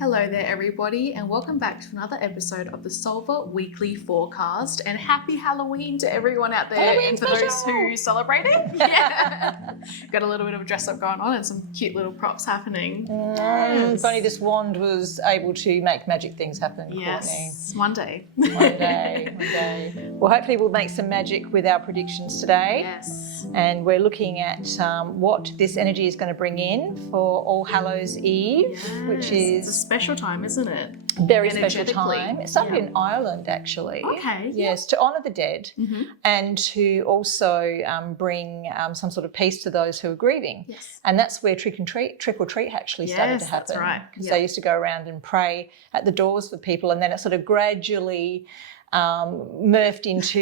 Hello there, everybody, and welcome back to another episode of the Solver Weekly Forecast. And happy Halloween to everyone out there, Halloween and for special! those who celebrate it. Yeah, got a little bit of a dress up going on and some cute little props happening. If only this wand was able to make magic things happen, Courtney. Yes, one day. One day. Well, hopefully we'll make some magic with our predictions today. Yes. And we're looking at what this energy is going to bring in for All Hallows Eve, which It's a is special time, isn't it? very special energetically. time. It started Yeah. in Ireland, actually. Okay. Yes, to honour the dead Mm-hmm. and to also bring some sort of peace to those who are grieving. Yes. And that's where trick or treat actually started to Yes, happen. that's right. Because Yeah. they used to go around and pray at the doors for people, and then it sort of gradually morphed into,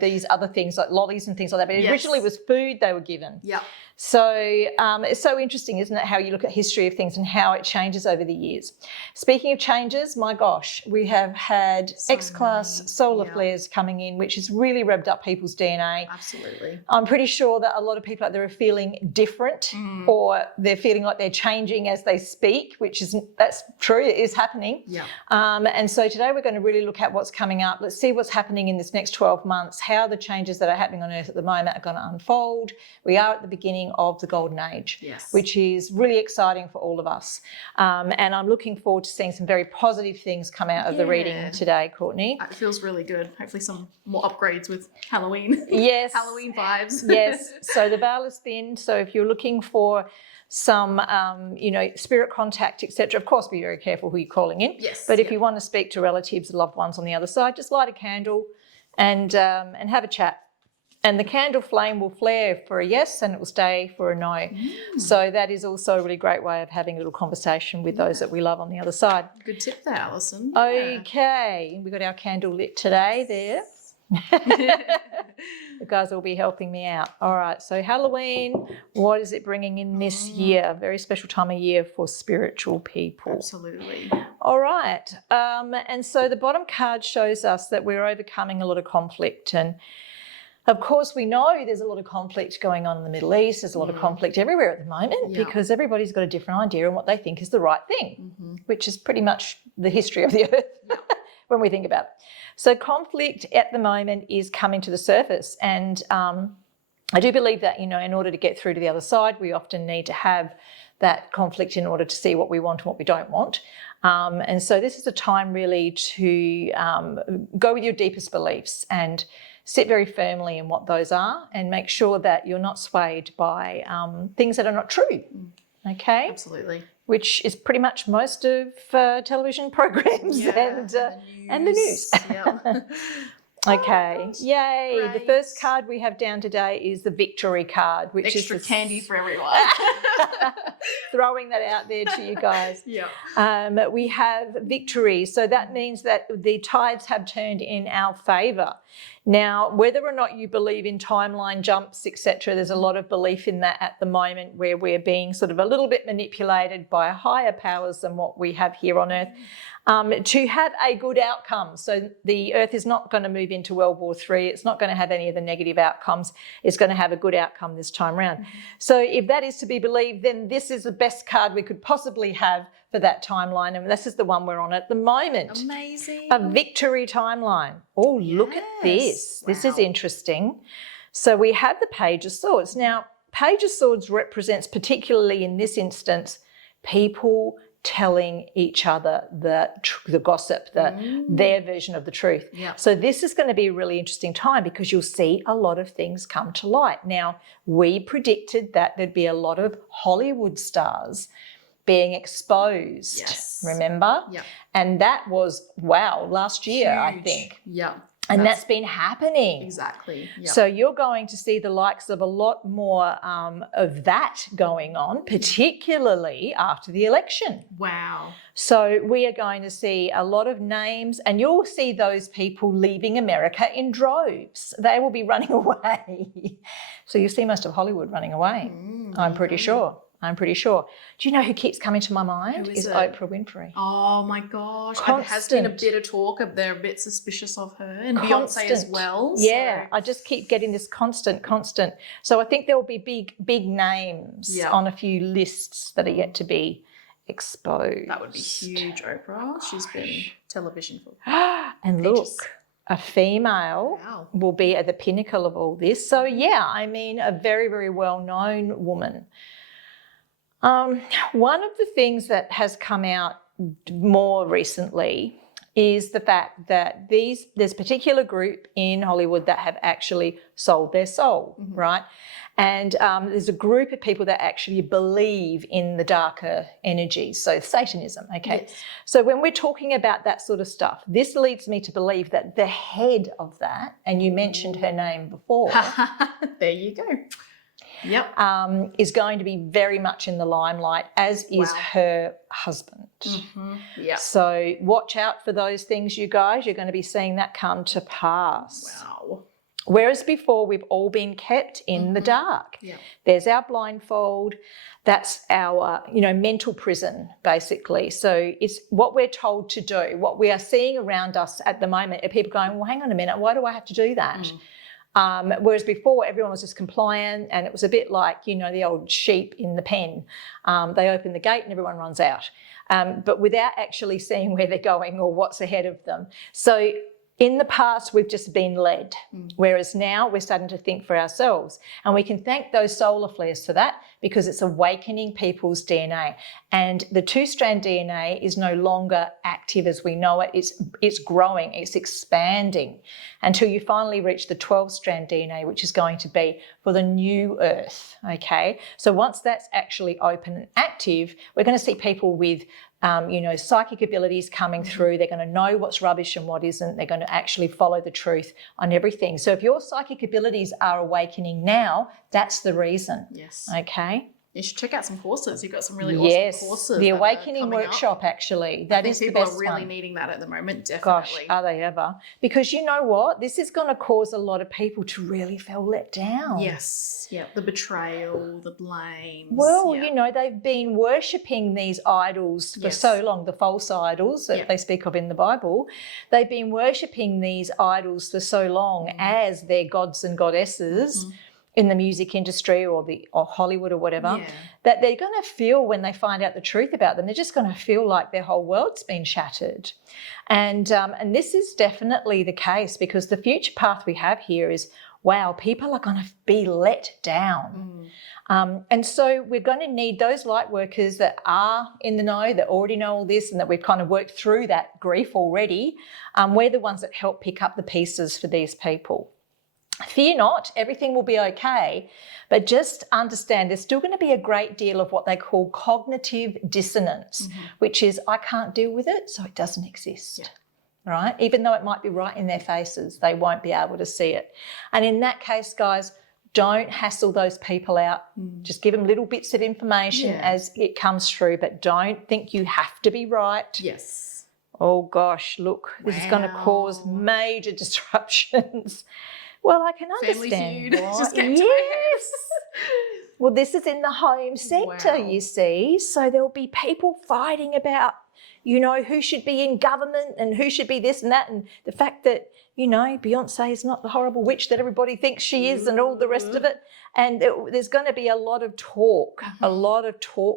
these other things like lollies and things like that. But it Yes. originally was food they were given. Yep. So it's so interesting, isn't it, how you look at history of things and how it changes over the years. Speaking of changes, my gosh, we have had So X-class many. solar Yeah. flares coming in, which has really revved up people's DNA. Absolutely. I'm pretty sure that a lot of people out there are feeling different or they're feeling like they're changing as they speak, that's true, it is happening. Yeah. And so today we're going to really look at what's coming up. Let's see what's happening in this next 12 months, how the changes that are happening on Earth at the moment are going to unfold. We are at the beginning of the Golden Age, Yes. which is really exciting for all of us. And I'm looking forward to seeing some very positive things come out of the reading Yeah. today, Courtney. It feels really good. Hopefully some more upgrades with Halloween. Yes. Halloween vibes. Yes. So the veil is thin. So if you're looking for some, spirit contact, etc., of course, be very careful who you're calling in. Yes. But if you want to speak to relatives, loved ones on the other side, just light a candle and have a chat. And the candle flame will flare for a yes and it will stay for a no. So that is also a really great way of having a little conversation with those that we love on the other side. Good tip there, Alison. Okay, we've got our candle lit today there. The guys will be helping me out. All right, so Halloween, what is it bringing in this year? A very special time of year for spiritual people. Absolutely. All right, and so the bottom card shows us that we're overcoming a lot of conflict, and of course we know there's a lot of conflict going on in the Middle East. There's a lot of conflict everywhere at the moment because everybody's got a different idea on what they think is the right thing, which is pretty much the history of the earth when we think about it. So conflict at the moment is coming to the surface, and I do believe that, in order to get through to the other side, we often need to have that conflict in order to see what we want and what we don't want. And so this is a time really to go with your deepest beliefs and sit very firmly in what those are and make sure that you're not swayed by things that are not true, okay? Absolutely. Which is pretty much most of television programs and the news. Yeah. Okay, yay. The Great. first card we have down today is the victory card, which Extra is candy for everyone. throwing that out there to you guys. Yeah. We have victory, so that means that the tides have turned in our favour. Now, whether or not you believe in timeline jumps, etc., there's a lot of belief in that at the moment where we're being sort of a little bit manipulated by higher powers than what we have here on Earth to have a good outcome. So the Earth is not going to move into World War III. It's not going to have any of the negative outcomes. It's going to have a good outcome this time round. So if that is to be believed, then this is the best card we could possibly have for that timeline, and this is the one we're on at the moment. Amazing. A victory timeline. Oh, look at this. This is Wow. interesting. So we have the Page of Swords. Now, Page of Swords represents, particularly in this instance, people telling each other the gossip, their version of the truth. Yeah. So this is going to be a really interesting time because you'll see a lot of things come to light. Now, we predicted that there'd be a lot of Hollywood stars being exposed, Yes. remember? Yeah. And that was, last year, I Huge. think. Yeah. And that's been happening. Exactly. Yeah. So you're going to see the likes of a lot more of that going on, particularly after the election. Wow. So we are going to see a lot of names, and you'll see those people leaving America in droves. They will be running away. So you'll see most of Hollywood running away, I'm pretty sure. Do you know who keeps coming to my mind? Who is it? Oprah Winfrey. Oh my gosh. It has been a Constant. bit of talk. They're a bit suspicious of her, and Beyonce as Constant. well. Yeah, So. I just keep getting this constant. So I think there will be big names Yeah. on a few lists that are yet to be exposed. That would be huge, Oprah. She's been television for And ages. look, a female Wow. will be at the pinnacle of all this. So, yeah, I mean, a very, very well-known woman. One of the things that has come out more recently is the fact that there's a particular group in Hollywood that have actually sold their soul, right? And there's a group of people that actually believe in the darker energies, so Satanism, okay? Yes. So when we're talking about that sort of stuff, this leads me to believe that the head of that, and you mentioned her name before, There you go. Yep. is going to be very much in the limelight, as is Wow. her husband. Yeah. So watch out for those things, you guys. You're going to be seeing that come to pass. Wow. Whereas before we've all been kept in the dark. Yeah. There's our blindfold. That's our, mental prison, basically. So it's what we're told to do. What we are seeing around us at the moment are people going, well, hang on a minute, why do I have to do that? Whereas before everyone was just compliant, and it was a bit like, the old sheep in the pen. They open the gate and everyone runs out, but without actually seeing where they're going or what's ahead of them. So in the past, we've just been led, whereas now we're starting to think for ourselves. And we can thank those solar flares for that, because it's awakening people's DNA. And the 2-strand DNA is no longer active as we know it. It's growing, it's expanding until you finally reach the 12-strand DNA, which is going to be for the new Earth, okay? So once that's actually open and active, we're going to see people with psychic abilities coming through. They're going to know what's rubbish and what isn't. They're going to actually follow the truth on everything. So if your psychic abilities are awakening now, that's the reason. Yes. Okay. You should check out some courses. You've got some really awesome courses. The that are Awakening coming Workshop, up. actually. I That think is the people best are really one. needing that at the moment, definitely. Gosh, are they ever? Because you know what? This is going to cause a lot of people to really feel let down. Yes. Yeah. The betrayal, the blame. Well, yeah. they've been worshipping these idols for Yes. so long, the false idols that Yeah. they speak of in the Bible. They've been worshipping these idols for so long as their gods and goddesses in the music industry or Hollywood or whatever, Yeah. that they're going to feel when they find out the truth about them, they're just going to feel like their whole world's been shattered. And this is definitely the case, because the future path we have here is, wow, people are going to be let down. And so we're going to need those light workers that are in the know, that already know all this, and that we've kind of worked through that grief already. We're the ones that help pick up the pieces for these people. Fear not, everything will be okay, but just understand there's still going to be a great deal of what they call cognitive dissonance, which is I can't deal with it, so it doesn't exist. Right? Even though it might be right in their faces, they won't be able to see it. And in that case, guys, don't hassle those people out. Just give them little bits of information as it comes through, but don't think you have to be right. Yes. Oh gosh, look, this is going to cause major disruptions. Well, I can Family understand Feud. why. Just came to my head. Well, this is in the home sector, Wow. you see. So there'll be people fighting about, who should be in government and who should be this and that. And the fact that, Beyonce is not the horrible witch that everybody thinks she is and all the rest of it. And there's going to be a lot of talk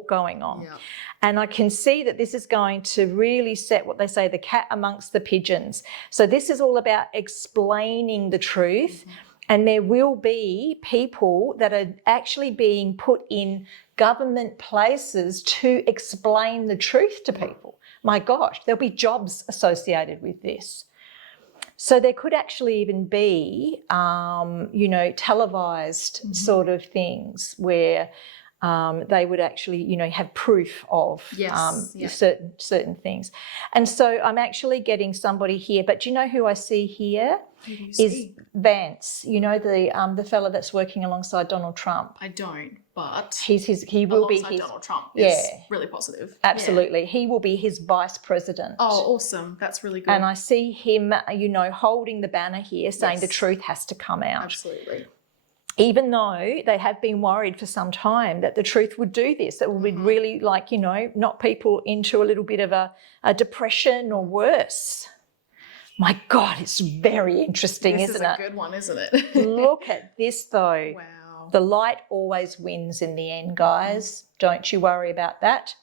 going on. Yeah. And I can see that this is going to really set what they say, the cat amongst the pigeons. So this is all about explaining the truth. And there will be people that are actually being put in government places to explain the truth to people. My gosh, there'll be jobs associated with this. So there could actually even be, televised sort of things where they would actually, have proof of certain things. And so I'm actually getting somebody here. But do you know who I see here? Who do you Is see? Vance. The fella that's working alongside Donald Trump. I don't, but He will be alongside his. Donald Trump is Yeah. really positive. Absolutely. Yeah. He will be his vice president. Oh, awesome. That's really good. And I see him, holding the banner here saying the Yes. truth has to come out. Absolutely. Even though they have been worried for some time that the truth would do this, that would really knock people into a little bit of a depression or worse. My God, it's very interesting, This isn't is it? a good one, isn't it? Look at this though. Wow. The light always wins in the end, guys. Don't you worry about that.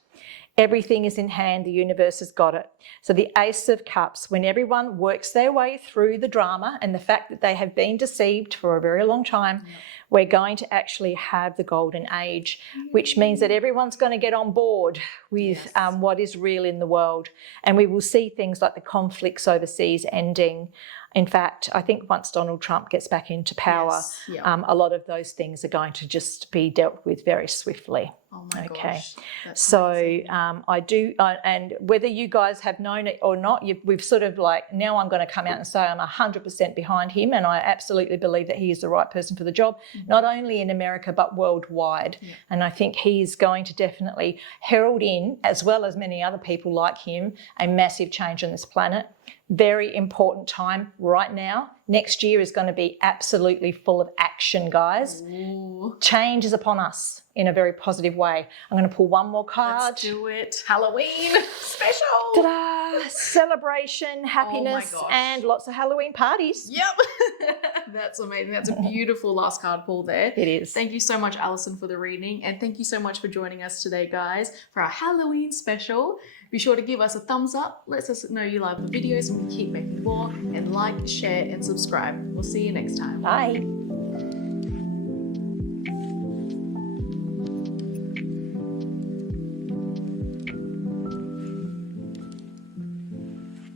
Everything is in hand. The universe has got it. So the Ace of Cups, when everyone works their way through the drama and the fact that they have been deceived for a very long time, we're going to actually have the golden age, which means that everyone's going to get on board with what is real in the world. And we will see things like the conflicts overseas ending. In fact, I think once Donald Trump gets back into power, a lot of those things are going to just be dealt with very swiftly. Oh my Okay. gosh. That's So amazing. and whether you guys have known it or not, we've sort of like, now I'm going to come out and say I'm 100% behind him, and I absolutely believe that he is the right person for the job, not only in America but worldwide. And I think he is going to definitely herald in, as well as many other people like him, a massive change on this planet. Very important time right now. Next year is going to be absolutely full of action, guys. Ooh. Change is upon us in a very positive way. I'm going to pull one more card. Let's do it. Halloween special. Ta-da! Celebration, happiness, gosh. and lots of Halloween parties. Yep. That's amazing. That's a beautiful last card pull there. It is. Thank you so much, Alison, for the reading. And thank you so much for joining us today, guys, for our Halloween special. Be sure to give us a thumbs up. Let us know you love the videos and we keep making more. And like, share, and subscribe. We'll see you next time. Bye.